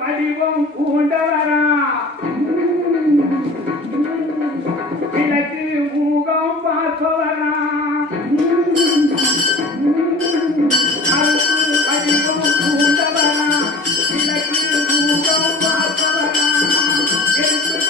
வடிவம் பூண்டவரா கிழக்கு மூகம் பார்ப்பவரா வடிவம் பூண்டவரா கிழக்கு மூகம் பார்ப்பவரா எடுத்து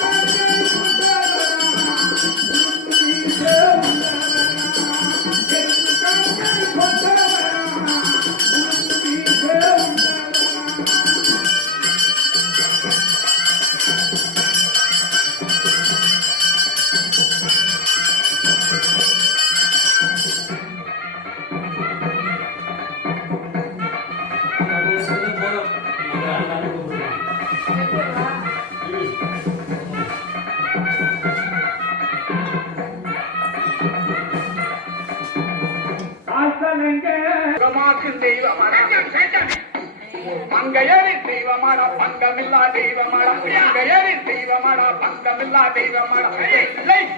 மங்கையரின் தெய்வமாட பங்கமில்லா தெய்வமாட மங்கையரின் தெய்வமாட பங்கமில்லா தெய்வமாட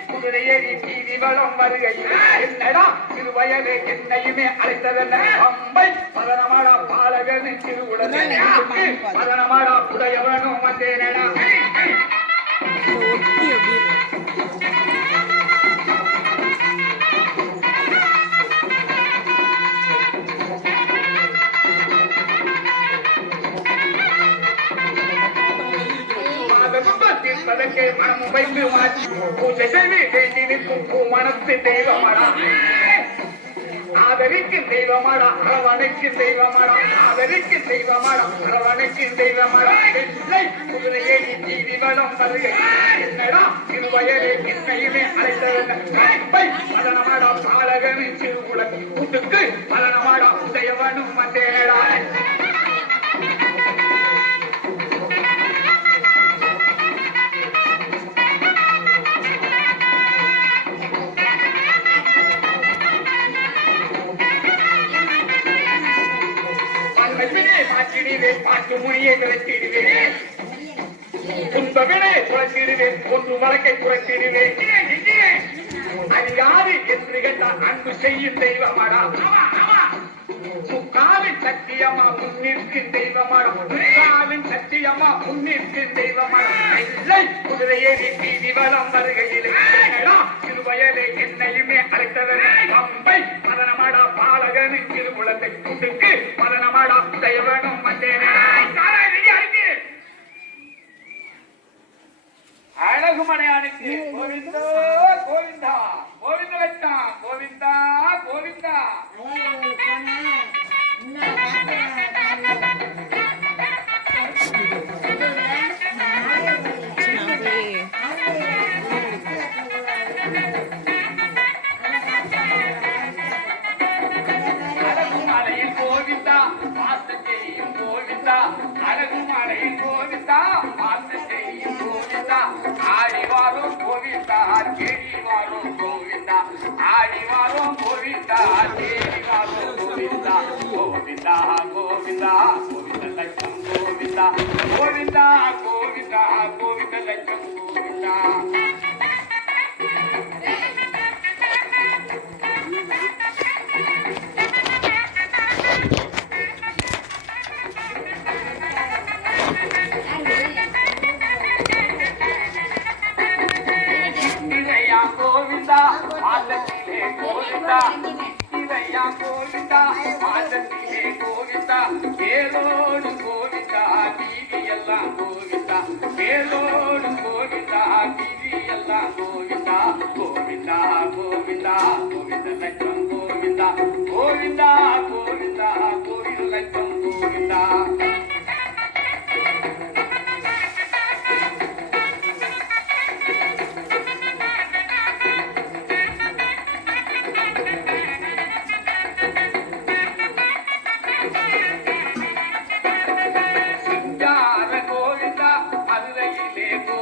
குதிரையேறி தீதி வளம் வருகையில் என்னடா திருவயது என்னையுமே அழைத்ததல்ல அம்பை பதனமாடா பாலகனின் திருவுடனே பதனமாடா புடையவனும் வந்தேனடா மனம் வைத்து மாற்றி பூஜை செய்து நிற்கும் பூமணத்து தெய்வமாடா ஆதரிக்கும் தெய்வமாடா அரவணைக்கு தெய்வமாடா ஆதரிக்கு தெய்வமாடா அரவணைக்கு தெய்வமாடா குதிரையே தீவி வளம் வருகை என்னடா திருவயலே என்னையுமே அழைத்தவன் பலனமாடா பாலகனின் சிறுகுளம் கூட்டுக்கு பலனமாடா உதயவனும் வந்தேனடா பாட்டு மொழியை விளக்கிடுவேன் துன்பவினை குறைத்திடுவேன் ஒன்று வழக்கை குறைத்திடுவேன் அது யாரு என்று கேட்டால் அன்பு செய்யும் தெய்வமாடா முக்காலின் சத்தியமா முன்னிற்கும் தெய்வமாடா முக்காலின் சத்தியமா முன்னிற்கும் தெய்வமாடா இல்லை குதிரையே தீதி வளம் வருகையில் திருவயலே என்னையுமே அழைத்தவன் அம்பை பதனமாடா பாலகனின் திருமுலத்தை கூட்டுக்கு பதனமாடா தெய்வனும் வந்தேனே அழகுமலையானுக்கு கோவிந்தா கோவிந்தா கோவிந்த வச்சான் கோவிந்தா கோவிந்தா அழகுமலையில் கோவிந்தா பார்த்து செய்யும் கோவிந்தா அழகுமலையில் கோவிந்தா பார்த்து செய்யும் கோவிந்தா ஆடிவாரும் கோவிந்தா தேடிவாரும் கோவிந்தா ஆடிவாரும் கோவிந்தா தேடிவாரும் கோவிந்தா கோவிந்தா கோவிந்தா கோவிந்த லட்சம் கோவிந்தா கோவிந்தா கோவிந்தா கோவிந்த லட்சம் கோவிந்தா கோவிந்தா ஆலத்திலே கோவிந்தா இதையா கோவிந்தா ஆலத்திலே கோவிந்தா வேலோடு கோவிந்தா வீதி எல்லாம் கோவிந்தா வேலோடு கோவிந்தா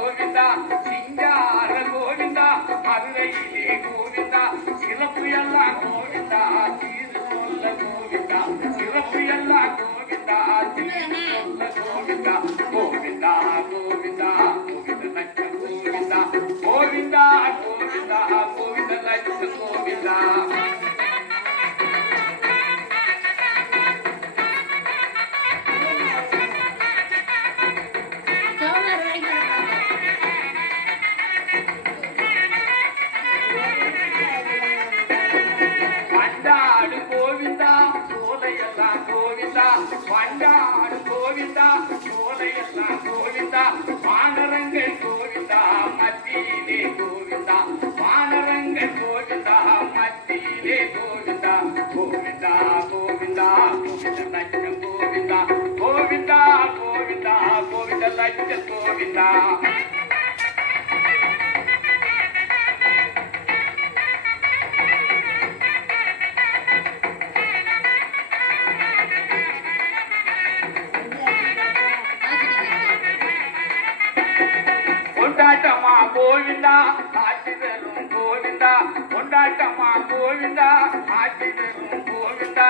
கோவிந்தா சிங்கார கோவிந்தா மதுரையிலே கோவிந்தா சிறப்பு எல்லாம் கோவிந்தா தீது சொல்ல கோவிந்தா சிறப்பு எல்லாம் கோவிந்தா தீது சொல்ல கோவிந்தா கோவிந்தா கோவிந்தா கோவிந்த லட்ச கோவிந்தா கோவிந்தா கோவிந்தா கோவிந்த லட்ச கோவிந்தா வண்டாடு கோவிந்தா சோலையெல்லாம் கோவிந்தா வண்டாடு கோவிந்தா சோலையெல்லாம் கோவிந்தா வானரங்கள் கோவிந்தா மத்தியிலே கோவிந்தா வானரங்கள் கோவிந்தா மத்தியிலே கோவிந்தா கோவிந்தா கோவிந்தா கோவிந்த லட்சம் கோவிந்தா கோவிந்தா கோவிந்தா கோவிந்த லட்சம் கோவிந்தா கொண்டாட்டமா கோவிந்தா ஆட்சி தரும் கோவிந்தா கொண்டாட்டமா கோவிந்தா ஆட்சி தரும் கோவிந்தா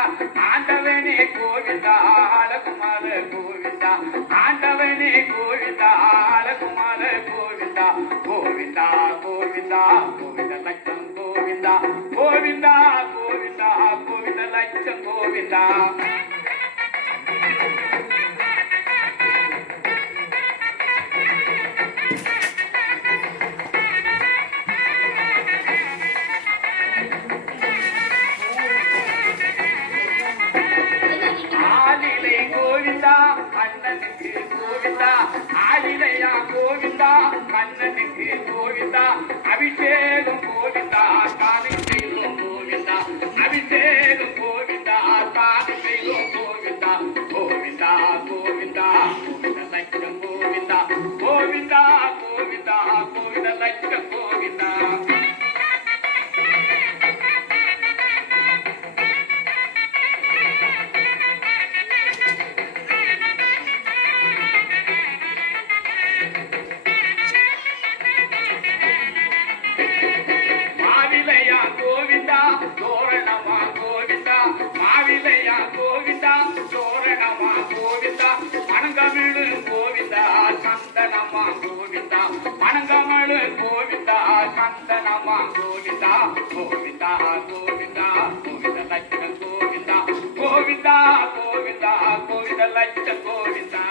ஆண்டவனே கோவிந்தா அழகுமார கோவிந்தா ஆண்டவனே கோவிந்தா அழகுமார கோவிந்தா கோவிந்தா கோவிந்தா கோவிந்த லட்சம் கோவிந்தா கோவிந்தா கோவிந்தா கோவிந்த லட்சம் கோவிந்தா கோவிந்தா அண்ணனுக்கு கோவிந்தா ஆலிலையா கோவிந்தா அண்ணனுக்கு கோவிந்தா அபிஷேகம் கோவிந்தா சாமி செய்வோம் கோவிந்தா அபிஷேகம் கோவிந்தா சாமி செய்வோம் கோவிந்தா கோவிந்தா கோவிந்தா கோவிந்த லட்சம் கோவிந்தா கோவிந்தா கோவிந்தா கோவிந்த லட்சம் கோவிந்தா தோரணமா கோவிந்தா மாவிலையா கோவிந்தா தோரணமா கோவிந்தா மணங்கமிழு கோவிந்தா சந்தனமா கோவிந்தா மணங்கமிழு கோவிந்தா சந்தனமா கோவிந்தா கோவிந்தா கோவிந்தா கோவிந்த லட்ச கோவிந்தா கோவிந்தா கோவிந்தா கோவிந்த லட்ச கோவிந்தா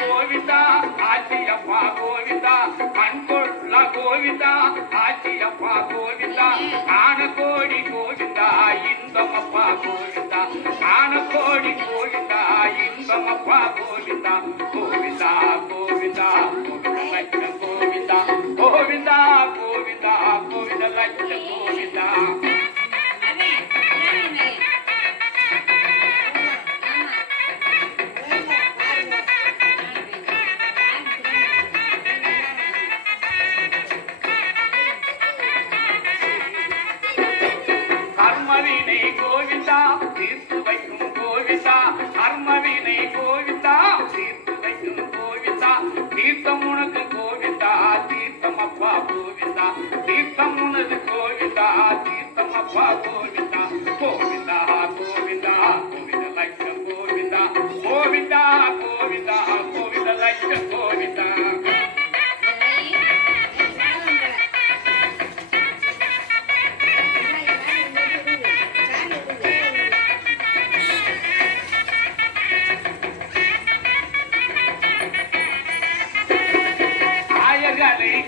கோவிந்தா ஆச்சியப்பா கோவிந்தா கண்கொள்ள கோவிந்தா ஆச்சியப்பா கோவிந்தா ஆனகோடி கோவிந்தா இன்பமப்பா கோவிந்தா ஆனகோடி கோவிந்தா இன்பமப்பா கோவிந்தா கோவிந்தா கோவிந்தா கோவிந்த லட்ச கோவிந்தா கோவிந்தா கோவிந்தா கோவிந்த லட்ச கோவிந்தா கோவிந்தா தீர்த்து வைக்கும் கோவிந்தா கர்மவினை கோவிந்தா தீர்த்து வைக்கும் கோவிந்தா தீர்த்தம் உனக்கு கோவிந்தா தீர்த்தம் அப்பா கோவிந்தா தீர்த்தம் உனது கோவிந்தா தீர்த்தம் அப்பா கோவிந்தா கோவிந்தா கோவிந்தா கோவிந்த லட்சம் கோவிந்தா கோவிந்தா கோவிந்தா கோவிந்த லட்சம் கோவிந்தா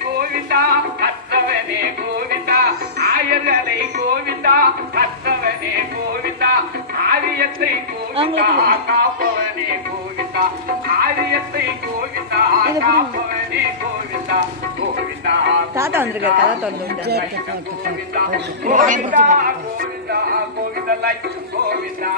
கோவிந்தா கத்தவனே கோவிந்தா ஆயர்களை கோவிந்தா கத்தவனே கோவிந்தா ஆரியத்தை கோவிந்தா காப்பவனே கோவிந்தா ஆரியத்தை கோவிந்தா காப்பவனே கோவிந்தா கோவிந்தா தாத்தா வந்திருக்க கதை தொடர்ந்து கோவிந்தா கோவிந்தா கோவிந்தா கோவிந்த லட்சம் கோவிந்தா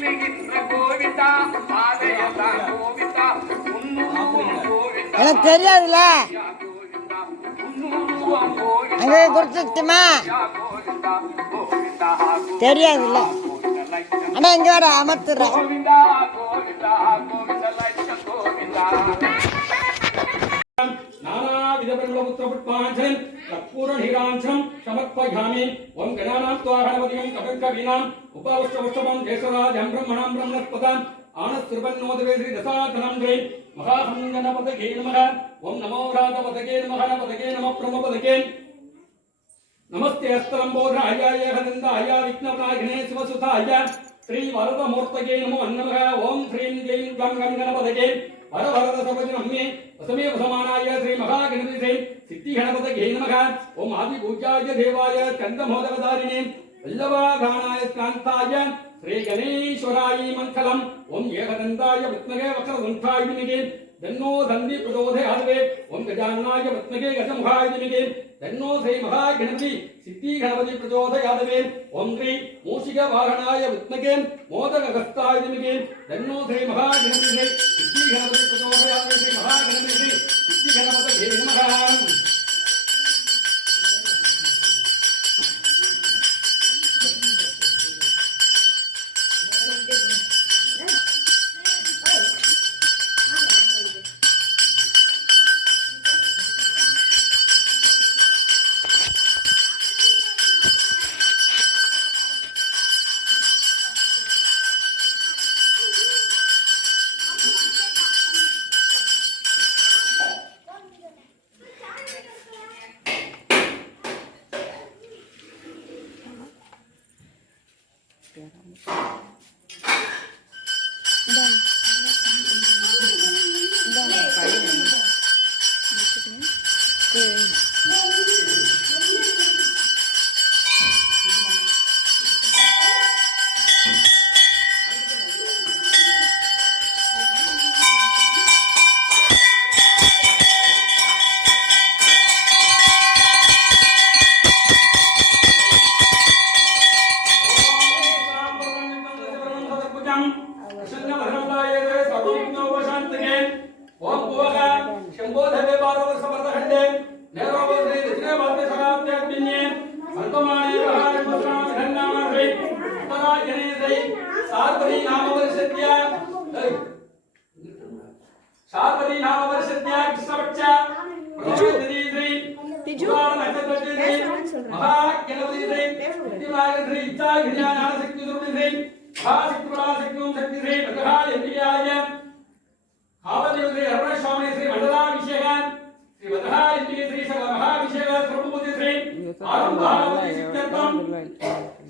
சொல்லுகின்ற கோவிந்தா மாலையதான் கோவிந்தா உன்னுருவம் கோவிந்தா எனக்கு தெரியாதுல்ல கோவிந்தா உன்னுருவம் கோவிந்தா அங்கே கொடுத்துட்டுமா கோவிந்தா கோவிந்தா தெரியாதுல்ல அண்ணா இங்கே வர அமர்த்துறேன் கோவிந்தா கோவிந்தா கோவிந்தா லட்சம் கோவிந்தா नानाविधपुत्रपुष्पाञ्जलिं कर्पूरनिराञ्जनं समर्पयामि ॐ गणानां त्वा गणपतिं कविकवीनाम् उपावष्टवष्टमं ज्येष्ठराजं ब्रह्मणां ब्रह्मणस्पदाम् आनस्त्रिपन्नोदवे श्रीदशाधनं द्वे महासंगणपतये नमः ॐ नमो राधपतये नमः नपतये नमः ब्रह्मपतये नमस्ते अस्तलम्बोधराय हरिन्दाय विघ्नविनायिने शिवसुताय श्रीवरदमूर्तये नमो नमः ॐ श्रीं क्लीं ग्लं गणपतये वरवरद सर्वजनम्ये वसमेव समानाय श्री महागणपति श्री सिद्धि गणपतये नमः ओम आदि पूज्याय देवाय स्कंदमोदकधारिणे वल्लभाघानाय स्कान्ताय श्री गणेश्वराय मंगलम् ओम एकदन्ताय विद्महे वक्रतुण्डाय धीमहि तन्नो दन्ति प्रचोदयात् ओम गजाननाय विद्महे गजमुखाय धीमहि तन्नो श्री महागणपति सिद्धि गणपति प्रचोदयात् ओम श्री मूषिकवाहनाय विद्महे मोदकहस्ताय धीमहि तन्नो श्री महागणपति श्री सिद्धि गणपति प्रचोदयात् श्री महागणपति श्री सिद्धि गणपतये नमः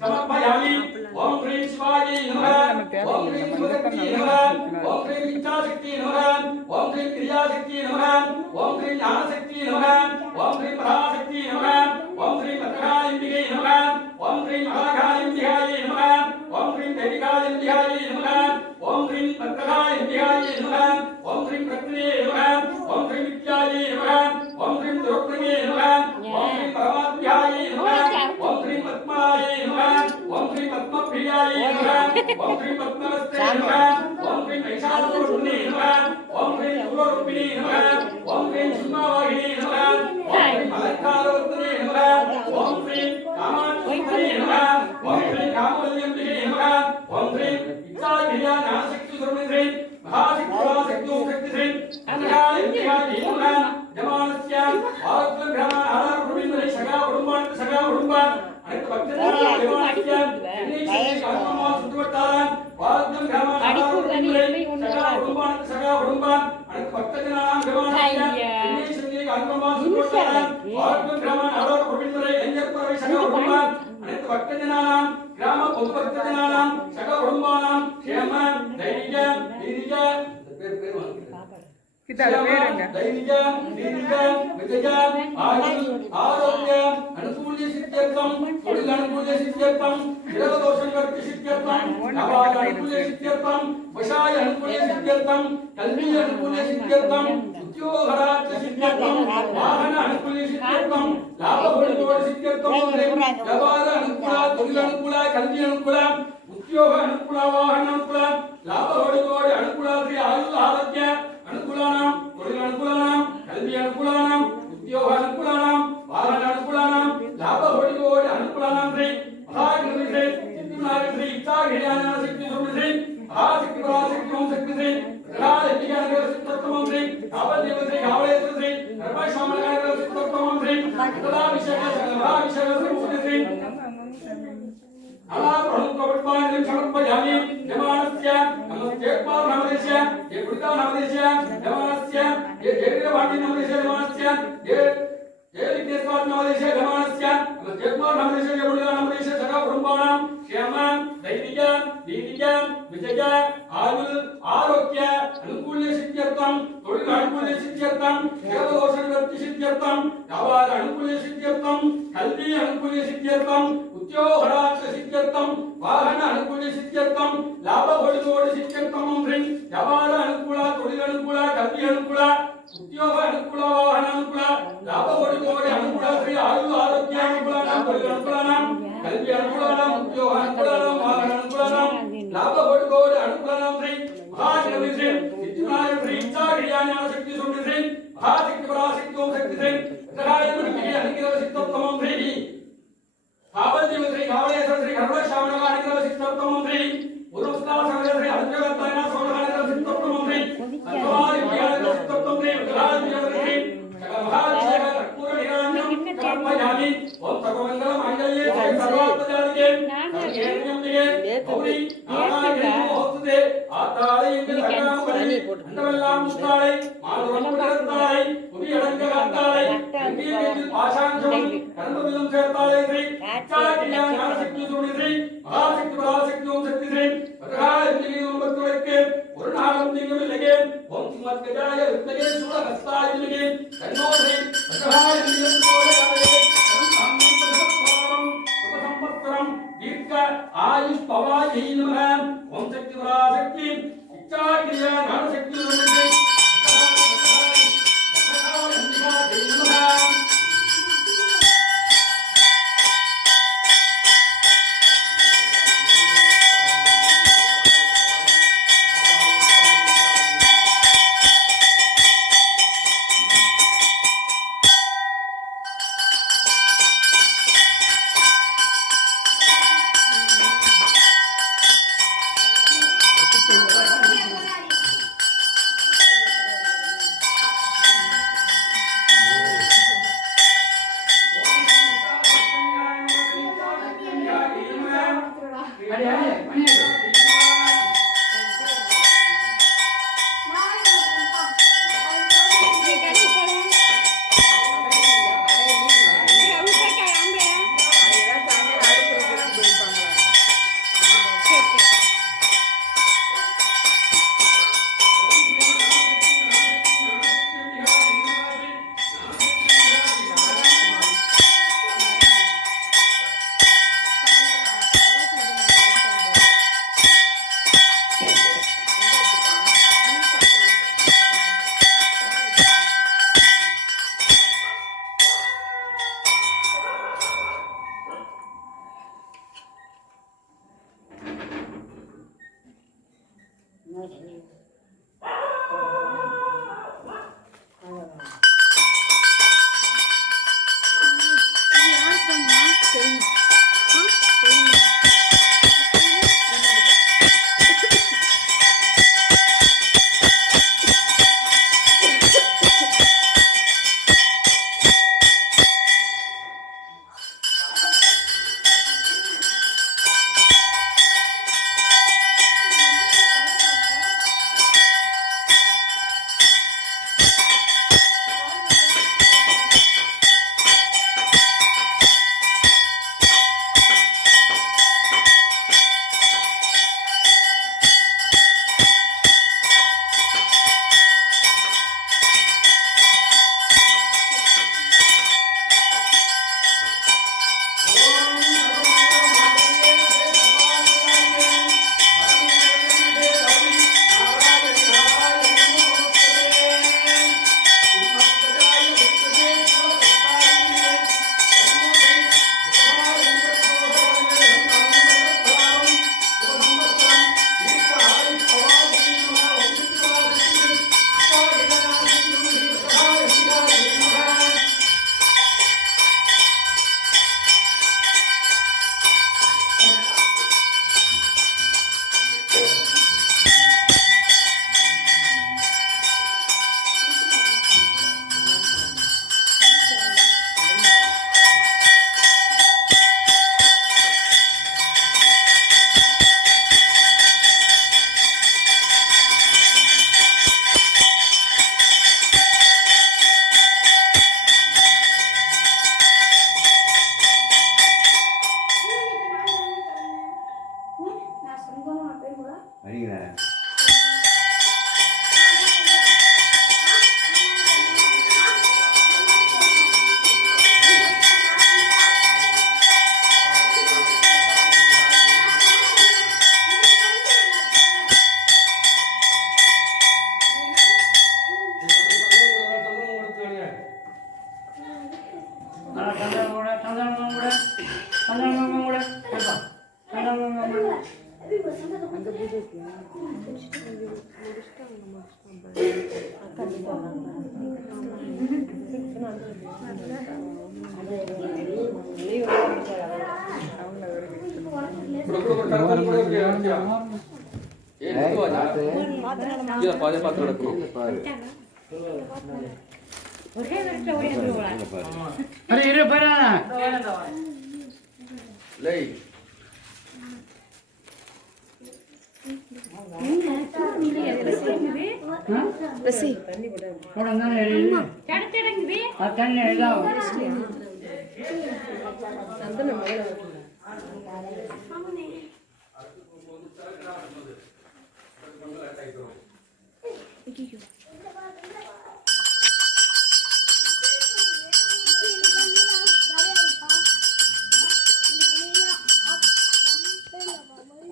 समर्पयामि ओम ह्रीं शिवाय नमः ओम ह्रीं शिवशक्ति नमः ओम ह्रीं इच्छाशक्ति नमः ओम ह्रीं क्रियाशक्ति नमः ओम ह्रीं ज्ञानशक्ति नमः ओम ह्रीं पराशक्ति नमः ओम ह्रीं पत्रकालिंबिके नमः ओम ह्रीं महाकालिंबिकाय नमः ओम ह्रीं दैविकालिंबिकाय नमः ओम ह्रीं पत्रकालिंबिकाय नमः ओम ह्रीं प्रकृते नमः ओम ह्रीं विद्याय नमः ओम ह्रीं द्रौपदये नमः ओम ह्रीं परमात्म्याय नमः ओम ह्रीं पद्माय नमः ओम ह्रीं पद्मप्रियाय नमः ओम ह्रीं पद्महस्ते नमः ओम ह्रीं महिषासुरमर्दिने नमः ओम ह्रीं शूलरूपिणे नमः ओम ह्रीं सिंहवाहिने नमः ओम ह्रीं अलङ्कारवर्धिने नमः ओम ह्रीं कामाक्षिणे नमः ओम ह्रीं कामवल्यम्बिके नमः ओम ह्रीं इच्छागिरिया ज्ञानशक्तिस्वरूपिणे महाशक्तिवाशक्तिं शक्तिश्रीं अनघालिन्दिहाय नमः जमानस्य आत्मग्रहण आरारुपिणे सगा कुटुम्बान् सगा कुटुम्बान् अनेक भक्तजनाः जमानस्य निश्चय कर्ममा सुतवट्टारान् वाद्यं ग्रहण आरारुपिणे सगा कुटुम्बान् अनेक भक्तजनाः जमानस्य निश्चय कर्ममा सुतवट्टारान् वाद्यं ग्रहण आरारुपिणे एंजर्परे सगा कुटुम्बान् अनेक भक्तजनाः ग्राम भक्तजनाः सगा कुटुम्बानां क्षेम धैर्य वीर्य दैर्य वीर्य विजय आयु आरोग्य अनुकूल्य सिद्ध्यर्थम தொழில் अनुकूल्य सिद्ध्यर्थम विरोधदोष निवृत्ति सिद्ध्यर्थम नवाय अनुकूल्य सिद्ध्यर्थम वशाय अनुकूल्य सिद्ध्यर्थम कल्वी अनुकूल्य सिद्ध्यर्थम उद्योगराज्य सिद्ध्यर्थम वाहन अनुकूल्य सिद्ध्यर्थम लाभ भोग सिद्ध्यर्थम व्यापार अनुकूल தொழில் अनुकूल कल्वी अनुकूल ಉದ್ಯೋಗ ಅನುಕೂಲ ವಾಹನ ಅನುಕೂಲ ಲಾಭ ಹೊಡಿಗೋಡಿ ಅನುಕೂಲ ಶ್ರೀ ಆಯುಧ ಆರೋಗ್ಯ ಅನುಕೂಲಾನಾಂ ತೊಳಿಲ ಅನುಕೂಲಾನಾಂ ಕಲ್ವಿ ಅನುಕೂಲಾನಾಂ ಉದ್ಯೋಗ ಅನುಕೂಲಾನಾಂ ವಾಹನ ಅನುಕೂಲಾನಾಂ ಲಾಭ ಹೊಡಿಗೋಡಿ ಅನುಕೂಲಾನಾಂ ಶ್ರೀ ಮಹಾಗ್ರಹಿ ಶ್ರೀ ಸಿದ್ಧಿವಿನಾಯಕ ಶ್ರೀ ಇಚ್ಛಾಗಿರಿಯಾನ ಶಕ್ತಿ ಸುಮಿ ಶ್ರೀ ಮಹಾಶಕ್ತಿ ಪರಾಶಕ್ತಿ ಓಂ ಶಕ್ತಿ ಶ್ರೀ ಗ್ರಹಾಲ ವಿಜ್ಞಾನಗಳ ಸಿದ್ಧೋತ್ತಮಂ ಶ್ರೀ ಕಾವದೇವ ಶ್ರೀ ಕಾವಳೇಶ್ವರ ಶ್ರೀ ಸರ್ವಶ್ವಾಮನಗಳ ಸಿದ್ಧೋತ್ತಮಂ ಶ್ರೀ ಕಲಾಭಿಷೇಕ ಸಕಲಾಭಿಷೇಕ ಶ್ರೀ अलाप्रभुत्वपट्पादिं समर्पयामि यमानस्य नमस्ते पावनमदेस्य ये गुडितानमदेस्य यमानस्य ये देवीरवाणीनमदेस्य यमानस्य ये विघ्नेश्वरनमदेस्य यमानस्य नमस्ते पावनमदेस्य ये गुडितानमदेस्य सदा कुटुम्बानां क्षेमं दैनिकं दीनिकं विजय आयुल आरोग्य अनुकूल्य सिद्ध्यर्थं तोडिल अनुकूल्य सिद्ध्यर्थं देवदोष निवृत्ति सिद्ध्यर्थं यावाद अनुकूल्य सिद्ध्यर्थं कल्वी अनुकूल्य सिद्ध्यर्थं उद्योगराज सिद्ध्यर्थं वाहन अनुकूल्य सिद्ध्यर्थं लाभ बलिगोड सिद्ध्यर्थं ह्रीं यावाद अनुकूल तोडिल अनुकूल कल्वी अनुकूल उद्योग अनुकूल वाहन अनुकूल लाभ बलिगोड अनुकूल श्री आयुध आरोग्य अनुकूल तोडिल अनुकूल कल्वी अनुकूल उद्योग अनुकूल वाहन अनुकूल लाभ बलिगोड अनुकूल श्री महाग्रही श्री सिद्धिविनायक श्री इच्छागिरियान शक्ति सुमि श्री महाशक्ति पराशक्ति ओम शक्ति श्री ग्रहालय अनुग्रह सिद्धोत्तमं श्री कावदेव श्री कावळेश्वर श्री सर्वश्वामनगा अनुग्रह सिद्धोत्तमं श्री पूर्वस्था समय श्री अनुग्रहत्तायना सोमगानुग्रह सिद्धोत्तमं श्री सर्वारि ज्ञानग्रह सिद्धोत्तमं श्री ग्रहालय श्री महाभिषेक कर्पूर निराञ्जनं समर्पयामि ओम सर्वमंगल मांगल्ये जय सर्वार्थसाधिके सर्वज्ञानम्बिके गौरी नारायणी नमोस्तुते आताळे इंगल हरणामणि अंडवल्लाम मुस्ताळे माधुरम पुरस्ताळे पुरी अडंगगाताळे अंगीवेदिल पाशांशों कर्मविदं சேர்த்தாளே श्री चाकिया ஞான சக்தி சுமி श्री महाशक्ति पराशक्ति ओम शक्ति श्री प्रकाश दिगि उम्बत्तुलक्के ஒரு நாளும் திங்கவில்லையே ஓம் சிம்மத்கஜாய வித்மகே சூலஹஸ்தாய திமகே தன்னோ ஸ்ரீ பிரகாய திகம் கோரயாயே சம்பத்ரம் தீர்க்க ஆயுஷ் பவாயை நமः ஓம் சக்தி பராசக்தி இச்சாகிரியா ஞான சக்தி சுமி வரீங்களா?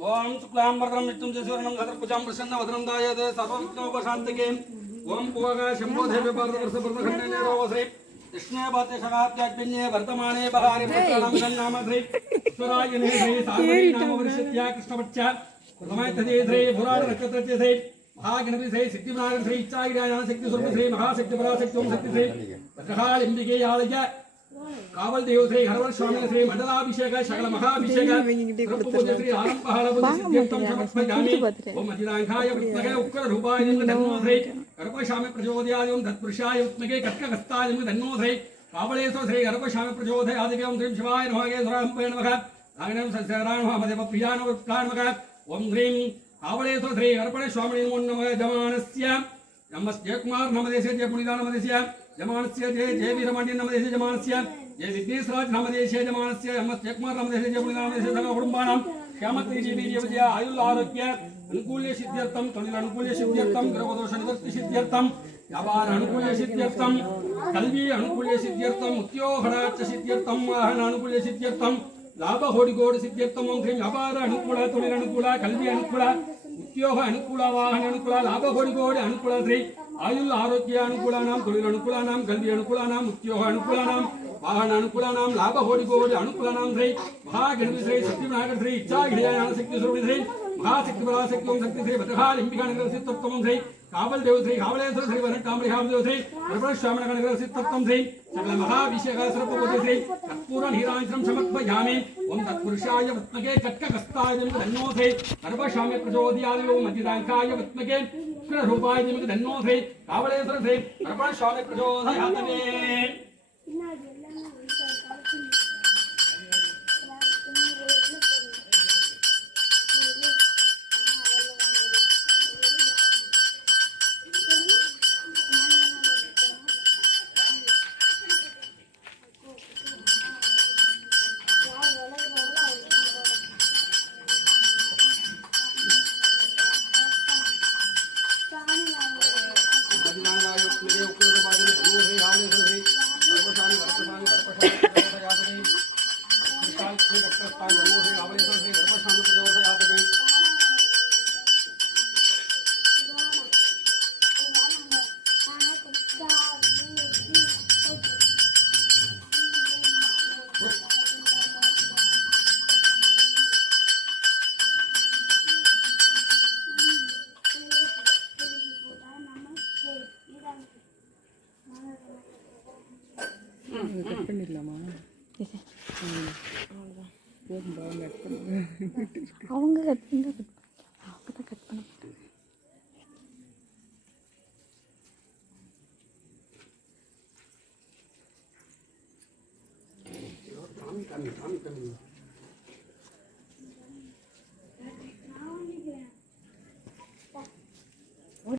ओम शुक्लांबरधरं विष्णुं शशिवर्णं चतुर्भुजं प्रसन्नवदनं ध्यायेत् सर्वविघ्नोपशान्तये ओम पुवः शम्भो देवी भारतवर्षप्रदक्षिणेरोवश्री कृष्णे भात्यशगात्याज्ञे वर्तमाने बहारे प्रसादं सन्नाम श्री ईश्वरायने श्री सार्वजनिक नाम वरिष्ठत्या कृष्णपक्षा प्रथमैतजे श्री पुराण नक्षत्रस्य श्री महागणपति श्री सिद्धिविनायक श्री इच्छागिरायण शक्ति स्वरूप श्री महाशक्ति पराशक्ति ओम शक्ति श्री भद्रकालिंबिके यालय कावल देव श्री हरवर स्वामी श्री मंडलाभिषेक सकल महाभिषेक प्रभु श्री आरंभहाल बुद्धिसिद्ध्यर्थं समर्पयामि ओम मजिरांघाय विद्महे उग्र रूपाय नमो श्री गर्भशामि प्रचोदयाय ओम तत्पुरुषाय विद्महे कटकहस्ताय नमो श्री कावलेश्वर श्री गर्भशामि प्रचोदयाय ओम श्री शिवाय नमः स्वरांपे नमः आगणं संसाराण मदेव प्रियान उत्कान नमः ओम श्री कावलेश्वर श्री अर्पण स्वामी नमो नमः जमानस्य नमस्ते कुमार नमदेशे जय पुनिदान नमदेशे जमानस्य जय जय वीरमण्य नमदेशे जमानस्य जय विघ्नेश्वराज नमदेशे जमानस्य नमस्ते कुमार नमदेशे जय पुनिदान नमदेशे सर्व कुटुंबानां श्यामत्री जीवी विजय आयुल आरोग्य अनुकूल्य सिद्ध्यर्थं तमिल अनुकूल्य सिद्ध्यर्थं ग्रहदोष निवृत्ति सिद्ध्यर्थं व्यापार अनुकूल्य सिद्ध्यर्थं कल्वी अनुकूल्य सिद्ध्यर्थं उद्योगराज सिद्ध्यर्थं वाहन अनुकूल्य सिद्ध्यर्थं लाभ होडिगोड सिद्ध्यर्थं ओम श्री व्यापार अनुकूल तमिल अनुकूल कल्वी अनुकूल उद्योग अनुकूल वाहन अनुकूल लाभ होडिगोड अनुकूल श्री आयुल आरोग्य अनुकूलानां तमिल अनुकूलानां कल्वी अनुकूलानां उद्योग अनुकूलानां वाहन अनुकूलानां लाभ होडिगोड अनुकूलानां श्री महागणपति श्री सिद्धिविनायक श्री इच्छागिरियाण शक्ति स्वरूप श्री महाशक्ति पराशक्ति ओम शक्ति श्री भद्रकालिंबिका नगर सिद्धत्वं श्री कावल देव श्री कावलेश्वर श्री वरटामृहाम देव श्री हरवर स्वामी नगर सिद्धत्वं श्री सकल महाभिषेक सर्वपूज्य श्री कर्पूर नीरांजनं समर्पयामि ओम तत्पुरुषाय विद्महे कटकहस्ताय नमो श्री सर्वशाम्य प्रचोदयाय ओम मजिरांकाय विद्महे उग्र रूपाय नमो श्री कावलेश्वर श्री हरवर स्वामी प्रचोदयाय அவங்க கட் பண்ணா அவங்க தான் கட் பண்ண சாமி